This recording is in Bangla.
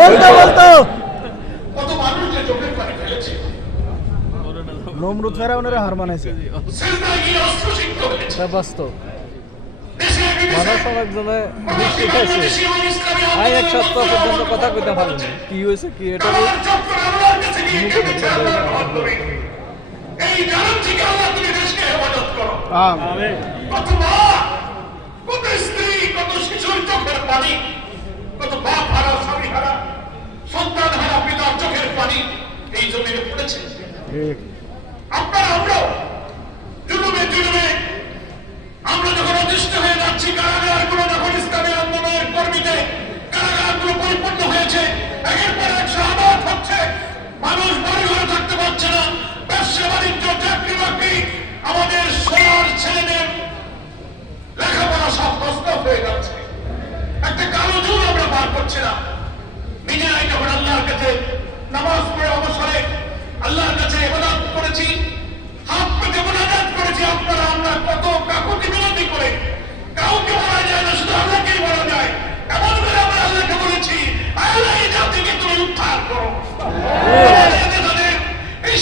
বলতো বলতো কত মানুষ যে চোখের পানি ফেলেছে, নমরুদ ফেরাউনের হার মানাইছে। সিজদায় গিয়ে অস্ত্রসিক্ত হয়েছে। বাস্তব দেশে বিদেশে মানুষ একজনে প্রবাসী বৃষ্টি খাইছে, বাংলাদেশি এবং ইসলামী আমি এক আন্দোলনের সপ্তাহ পর্যন্ত কথা কইতে করেছে। পারিনি কি হয়েছে কি এটা কালার চক্র আল্লাহর কাছে গিয়ে কেঁদেছে আল্লাহর বাহাদুরি। এই জালিম থেকে আল্লাহ তুমি দেশকে হেফাজত করো। কত মা, কত স্ত্রী, কত শিশুর চোখের পানি, কত বাপ হারা, স্বামী হারা, সন্তান হারা পিতার চোখের পানি এই জমিনে পড়েছে। আপনারা আমরাও জুলুমে জুলুমে আমরা যখন অতিষ্ঠ হয়ে যাচ্ছি, কারাগারগুলো যখন ইসলামী আন্দোলনের কর্মীতে কারাগারগুলো পরিপূর্ণ হয়েছে, একের পর এক শাহাদাত হচ্ছে, মানুষ বাড়ি ঘরে থাকতে পারছে না, ব্যবসা বাণিজ্য চাকরি বাকরি, আমাদের সোনার ছেলেদের লেখাপড়া সব নষ্ট হয়ে যাচ্ছে। একটা কালো যুগ আমরা পার করছি না। নিজেরাই যখন আল্লাহর কাছে নামাজ পড়ে অবসরে আল্লাহর কাছে ইবাদত করেছি, হাত পেতে মোনাজাত করেছি, আপনারা আমরা কত কাকুতি বিনতি করে, কাউকে বলা যায় না, শুধু আল্লাহকেই বলা যায়। এমন করে আমরা আল্লাহকে বলেছি, আল্লাহ এই জাতিকে তুমি উদ্ধার করো, তাদের এই